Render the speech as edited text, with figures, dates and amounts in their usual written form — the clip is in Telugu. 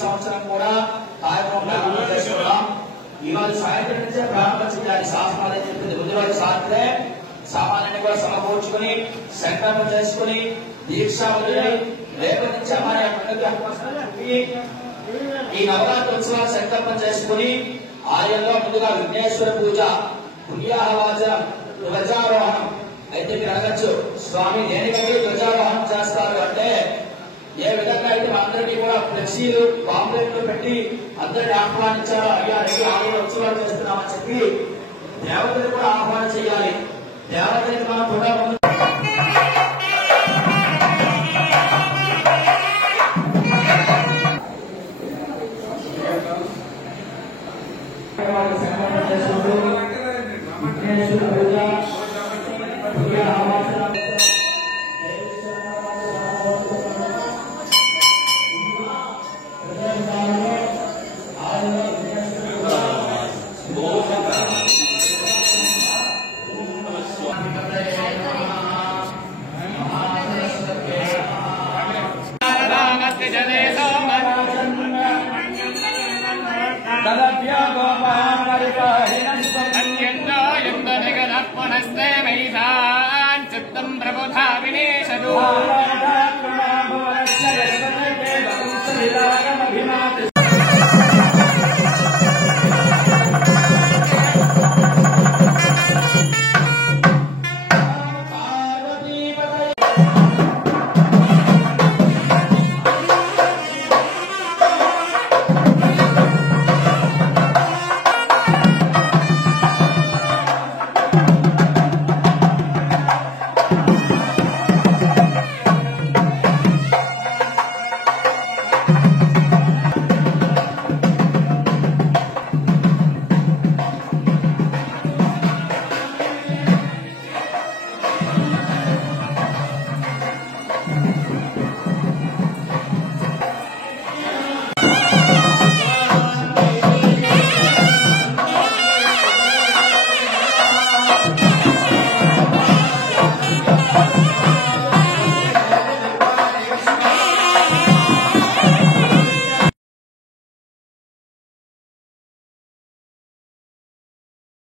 సంవత్సరం కూడా కార్యక్రమం ప్రారంభం చేసుకున్నాం. ఈరోజు సాయంత్రం నుంచే ప్రారంభం చేయాలి. శాసనాలు చెప్పింది ముందు రోజు సాయంత్రే సామాన్యాన్ని కూడా సమకూర్చుకుని సంకల్పం చేసుకుని దీక్ష వదిలి రేపటి నుంచి అమ్మాయి ఈ నవరాత్రి ఉత్సవాలు సంకల్పం చేసుకుని ఆలయంలో ముందుగా విఘ్నేశ్వర పూజ, పుణ్యాహవాచనం, ధ్వజారోహణం. అయితే మీరు అడగచ్చు, స్వామి దేనికంటే ధ్వజారోహణం చేస్తారు అంటే, ఏ విధంగా అయితే అందరికీ కూడా ఫ్లెక్సీలు పాంప్లెట్లు పెట్టి అందరినీ ఆహ్వానించారో అయ్యా రేపు ఆలయ ఉత్సవాలు చేస్తున్నామని చెప్పి దేవతలు కూడా ఆహ్వానం చేయాలి. దేవతలకి మనం కూడా చిత్తం ప్రబోధా వినేశదు